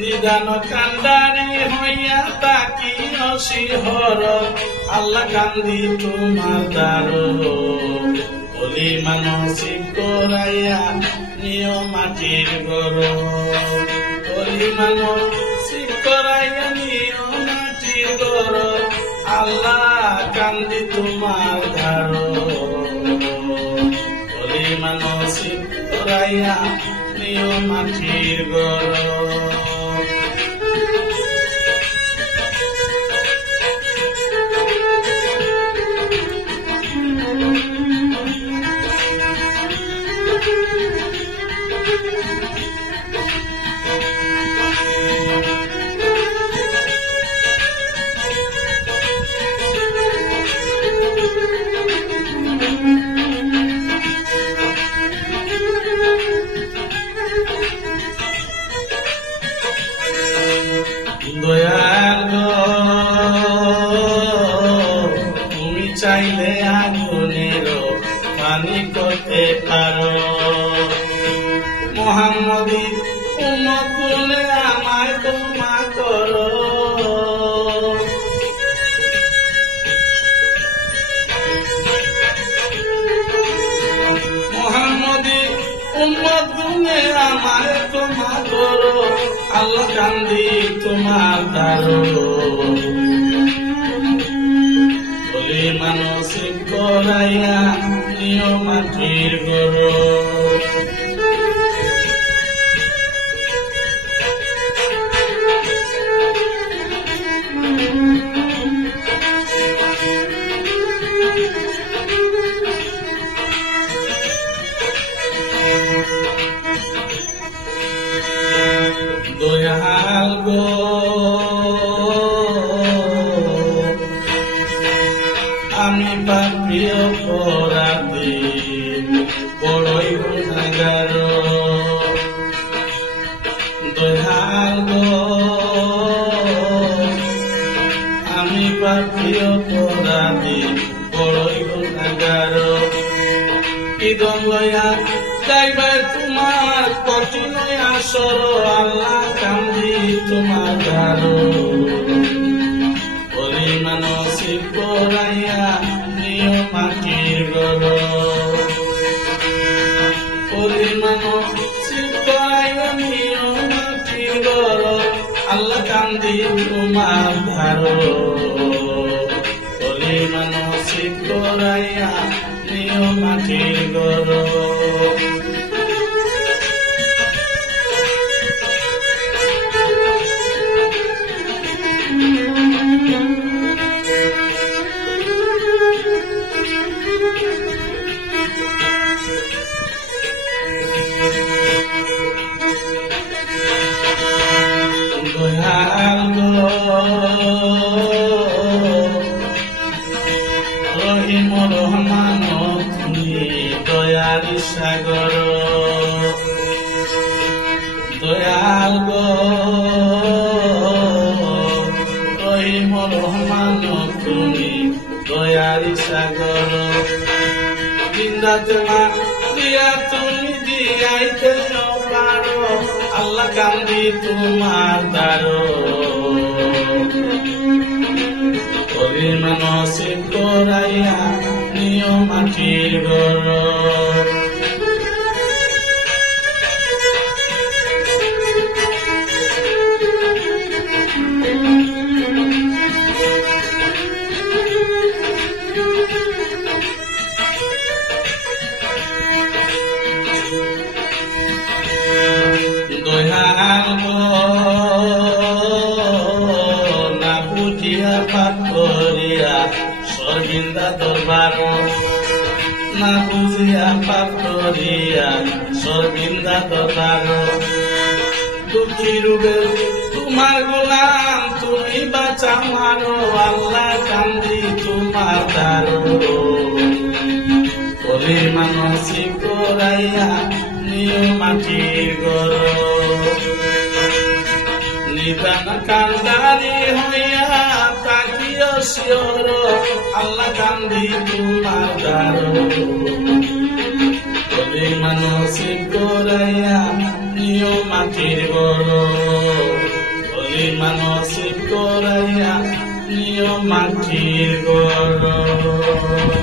নিদান কান্দারে হইয়া তাকি অসিহর আল্লাহ কান্দি তোমার দ্বারো বলি মানসিক করাইয়া নিয় মাটির ঘর বলি মানসিক করাইয়া নিয় মাটির ঘর আল্লাহ কান্দি তোমার দ্বারো বলি মানসিক করাইয়া নিয় মাটির ঘর দয়াল তুমি চাইলে আগুনের পানি করতে পারো মোহাম্মদী উম্মত বলে আমায় ক্ষমা করো মোহাম্মদী উম্মত বলে আমায় ক্ষমা করো আল্লাহ কান্দি তোমার দ্বারো বলি মানসিক করাইয়া নিয় মাটির ঘর দয়াল গো আমি পাপী অপরাধী বড়ই গুনাহগার দয়াল গো আমি পাপী অপরাধী বড়ই গুনাহগার ঈদন লয়া যাইবে তোমার কঠিন আসর আল্লাহ কান্দি তোমার দ্বারো বলি মানসিক করাইয়া নিয় মাটির ঘর বলি মানসিক করাইয়া নিয় মাটির ঘর আল্লাহ কান্দি তোমার দ্বারো বলি মানসিক করাইয়া নিয় মাটির ঘর রহিম রহমান তুমি দয়াল সাগর দয়াল গো রহিম রহমান তুমি দয়াল সাগর জিন্দাতে মা দিয়া তুমি দিয়াইতে পারো আল্লাহ কান্দি তোমার দ্বারো বলি মানসিক করাইয়া নিয় মাটির ঘর দয়াল গো না বুঝিয়া পাপ করিয়া সর্বিন্দা দরবার না বুঝিয়া পাপ করিয়া সর্বিন্দা দরবার দুঃখী রূপে তোমার গোলাম তুমি বাঁচা মারো আল্লাহ কান্দি তোমার দ্বারো বলি মানসিক করাইয়া নিয় মাটির ঘর নিদান কান্দারি হইয়া তাকিও শিওর আল্লাহ কান্দি তোমার দ্বারো বলি মানসিক করাইয়া নিয় মাটির ঘর মানসিক করাইয়া নিয় মাটির ঘর